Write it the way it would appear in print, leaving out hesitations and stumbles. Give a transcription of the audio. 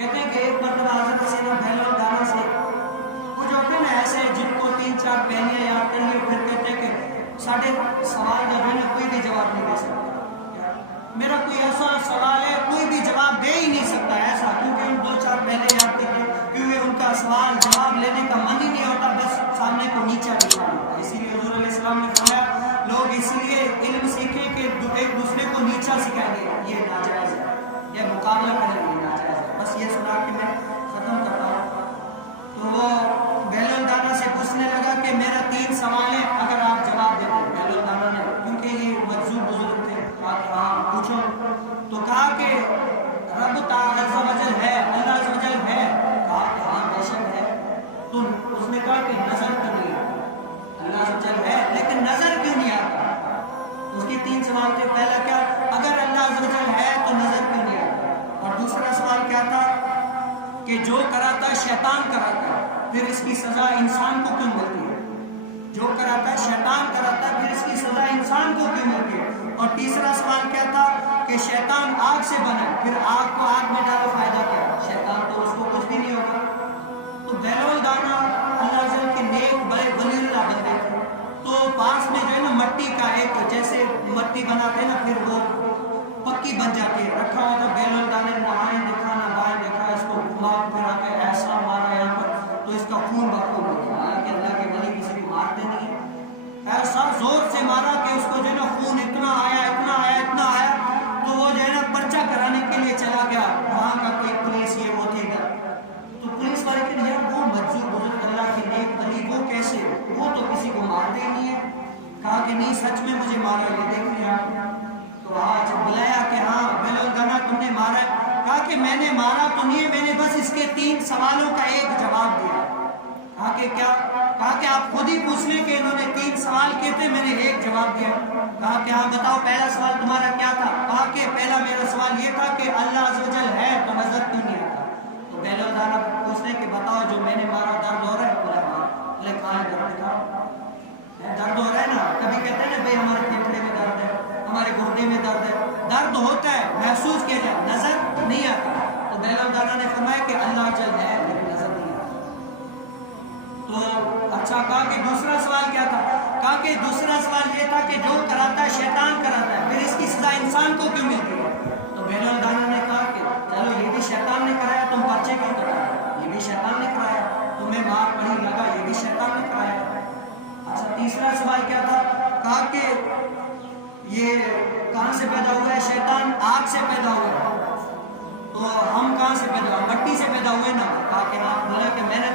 کہتے ہیں کہ ایک مرتبہ حضرت سیدنا بہلول دانا سے وہ جو ہوتے ہیں نا ایسے جن کو 3-4 پہنیاں یاد کر لی پھر کہتے ہیں کہ ساڑھے سوال جو ہے نا کوئی بھی جواب نہیں دے سکتا، میرا کوئی ایسا سوال ہے کوئی بھی جواب دے ہی نہیں سکتا ایسا، کیونکہ ان 2-4 پہلے یاد کر کے کیونکہ ان کا سوال جواب لینے کا من ہی نہیں ہوتا، بس سامنے کو نیچا نہیں ہوتا۔ اسی لیے حضور علیہ السلام نے فرمایا لوگ اس لیے علم سیکھیں کہ ایک دوسرے کو نیچا سکھائیں گے، یہ ناجائز ہے، یہ مقابلہ کریں گے ناجائز ہے۔ بس یہ سنا کے میں ختم کرتا ہوں۔ تو وہ بہلول دانا سے پوچھنے لگا کہ میرا 3 سوال ہے، اگر آپ جواب دیں۔ بہلول دانا نے، کیونکہ یہ مجذوب بزرگ تھے، ہاں پوچھو، تو کہا کہ رب تعالی عز و جل ہے، اللہ عز و جل ہے، کہا کہ ہاں بے شک ہے۔ تو اس نے کہا کہ نظر کیوں نہیں آتا؟ اللہ عز و جل ہے لیکن نظر کیوں نہیں آتا؟ اس کے 3 سوال تھے، پہلا کیا، اگر اللہ عز و جل ہے تو نظر کیوں نہیں آتا؟ اور دوسرا سوال کیا تھا کہ جو کراتا ہے شیطان کراتا ہے، پھر اس کی سزا انسان کو کیوں ملتی ہے؟ جو کراتا ہے شیطان کراتا ہے، پھر اس کی سزا انسان کو کیوں ملتی ہے؟ اور تیسرا سوال کیا تھا کہ شیطان آگ سے بنا ہے، پھر آگ کو آگ میں ڈالو فائدہ کیا؟ شیطان تو اس کو کچھ بھی نہیں ہوگا۔ تو بہلول دانا اللہ عز و جل کے نیک بڑے ولی اللہ بندے تھے، تو پاس میں جو ہے نا مٹی کا ایک جیسے مٹی بناتے ہیں نا پھر وہ پکی بن جاتی ہے، رکھا ہوا تھا۔ بہلول دانے نے نہ دیکھا نہ بائیں دیکھا، اس کو گھما پھرا کے ایسا مارا یہاں پر تو اس کا خون بخون ہو گیا، حالانکہ اللہ کے ولی کسی کو مارتے نہیں ہیں، ایسا زور سے مارا کہ اس کو جو ہے نا خون اتنا آیا اتنا آیا اتنا آیا، تو وہ جو ہے نا پرچہ کرانے کے لیے چلا گیا وہاں کا کوئی پولیس یہ وہ تھے گا، تو پولیس والے کہ یار وہ مجذوب بزرگ اللہ کے نیک ولی وہ کیسے، وہ تو کسی کو مارتے ہی نہیں ہے۔ کہا کہ نہیں سچ میں مجھے مارا، یہ دیکھ لیا۔ تو آج بلایا کہ ہاں بہلول دانا تم نے مارا ہے؟ کہا کہ میں نے مارا تو نہیں ہے، میں نے بس اس کے 3 سوالوں کا ایک جواب دیا۔ کہا کہ کیا؟ کہا کہ آپ خود ہی پوچھ لیں کہ انہوں نے 3 سوال کیے تھے، میں نے ایک جواب دیا۔ کہا کہ ہاں بتاؤ پہلا سوال تمہارا کیا تھا؟ کہا کہ پہلا میرا سوال یہ تھا کہ اللہ عز و جل ہے تو نظر کیوں نہیں آتا؟ تو بہلول دانا پوچھنے کہ بتاؤ جو میں نے مارا درد ہو رہا ہے؟ بولا ہاں۔ بولے کہاں ہے درد؟ دکھاؤ۔ درد ہو رہا ہے نا، کبھی کہتے ہیں نا بھائی ہمارے پھیپھڑے میں درد ہے، ہمارے گردے میں درد ہے، درد ہوتا ہے محسوس کیا جائے، نظر نہیں آتا۔ تو بہلول دانا نے فرمایا کہ اللہ جل ہے لیکن نظر نہیں آتا۔ تو اچھا، کہا کہ دوسرا سوال کیا تھا؟ کہا کہ دوسرا سوال یہ تھا کہ جو کراتا ہے شیطان کراتا ہے، پھر اس کی سزا انسان کو کیوں ملتی ہے؟ تو بہلول دانا نے کہا کہ چلو یہ بھی شیطان نے کرایا، تم پرچے کیوں کرایا؟ یہ بھی شیطان نے کرایا، تمہیں مار پڑی لگا، یہ بھی شیطان نے کرایا۔ اچھا، تیسرا سوال کیا تھا؟ کہا کہ یہ کہاں سے پیدا ہوا ہے؟ شیطان آگ سے پیدا ہوا ہے، تو ہم کہاں سے پیدا ہوئے؟ مٹی سے پیدا ہوئے نا؟ کہا کہ ہاں۔ بولا کہ میں نے